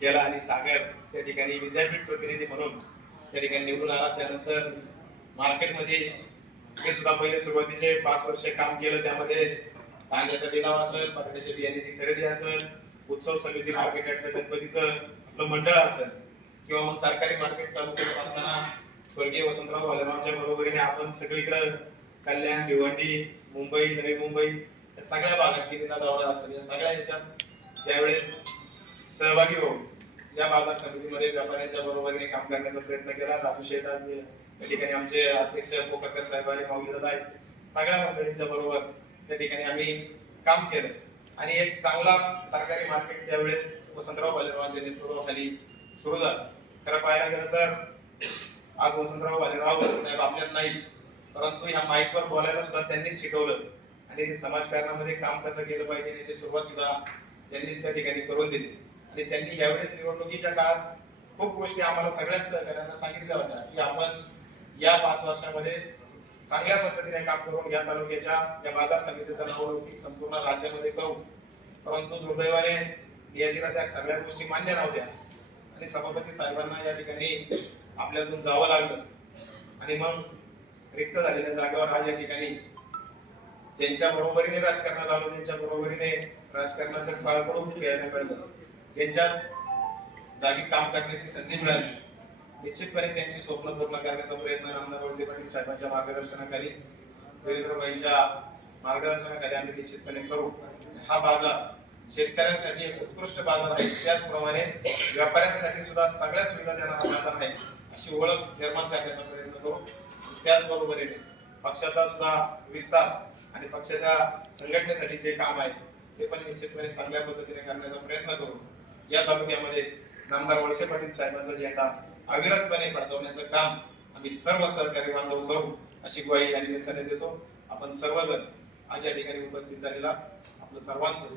केला आणि सागर त्या ठिकाणी विद्यापीठ प्रतिनिधी म्हणून त्या ठिकाणी निवडून आला. त्यानंतर मार्केटमध्ये मी सुद्धा पहिले सुरुवातीचे पाच वर्ष काम केलं. त्यामध्ये कांद्याचा लिलाव असेल बटाट्याच्या बियाण्याची खरेदी असेल उत्सव समिती मार्केटचं गणपतीचं आपलं मंडळ असेल किंवा मग तरकारी मार्केट चालू करत असताना स्वर्गीय वसंतराव भालेरावांच्या बरोबरीने आपण सगळीकडे कल्याण भिवंडी मुंबई नवी मुंबई या सगळ्या भागात केलेला दौरा असेल. या सगळ्या ह्याच्यात त्यावेळेस सहभागी हो. या बाजार समितीमध्ये व्यापाऱ्यांच्या बरोबरीने काम करण्याचा प्रयत्न केला. राजू शेठ आज या ठिकाणी आमचे अध्यक्ष पोकरकर साहेब आहे माऊली दादा आहेत. सगळ्या मंडळींच्या बरोबर त्या ठिकाणी आम्ही काम केलं. आणि एक चांगला तरकारी मार्केट त्यावेळेस वसंतराव भालेरावांच्या नेतृत्वाखाली सुरू झालं. खरं पाहायला गेलं तर आज वसंतराव भालेराव साहेब आपल्यात नाही परंतु ह्या माईकवर बोलायला सुद्धा त्यांनीच शिकवलं. आणि समाजकारणामध्ये काम कसं केलं पाहिजे याची सुरुवात सुद्धा त्यांनीच त्या ठिकाणी करून दिली. आणि त्यांनी यावेळेस निवडणुकीच्या काळात खूप गोष्टी आम्हाला सगळ्याच सहकार्यांना सांगितल्या होत्या की आपण या पाच वर्षामध्ये चांगल्या पद्धतीने काम करून या तालुक्याच्या या बाजार समितीचा निवडणुकी संपूर्ण राज्यामध्ये करू परंतु दुर्दैवाने नियतीला त्या सगळ्या गोष्टी मान्य नव्हत्या. आणि सभापती साहेबांना या ठिकाणी आपल्यातून जावं लागलं. आणि मग रिक्त झालेल्या जागेवर आज या ठिकाणी त्यांच्या बरोबरीने राजकारणात आलो त्यांच्या बरोबरीने राजकारणाचं काळकडून घ्यायला मिळालं. त्यांच्याच जागी काम करण्याची संधी मिळाली. निश्चितपणे त्यांची स्वप्न पूर्ण करण्याचा प्रयत्न आमदार वळसे पाटील साहेबांच्या मार्गदर्शनाखाली देवेंद्रबाईंच्या मार्गदर्शनाखाली आम्ही निश्चितपणे करू. हा बाजार शेतकऱ्यांसाठी एक उत्कृष्ट बाजार आहे. त्याचप्रमाणे व्यापाऱ्यांसाठी सुद्धा सगळ्या सुविधा देणारा बाजार आहे. अशी ओळख निर्माण करण्याचा प्रयत्न करू. त्याचबरोबरीने पक्षाचा सुद्धा विस्तार आणि पक्षाच्या संघटनेसाठी जे काम आहे ते पण निश्चितपणे चांगल्या पद्धतीने करण्याचा प्रयत्न करू. या तालुक्यामध्ये नामदार वळसे पाटील साहेबांचा झेंडा अविरतपणे फडकवण्याचं काम आम्ही सर्व सहकारी बांधव करू अशी ग्वाही या निमित्ताने देतो. आपण सर्वजण आज या ठिकाणी उपस्थित झालेला आपलं सर्वांचं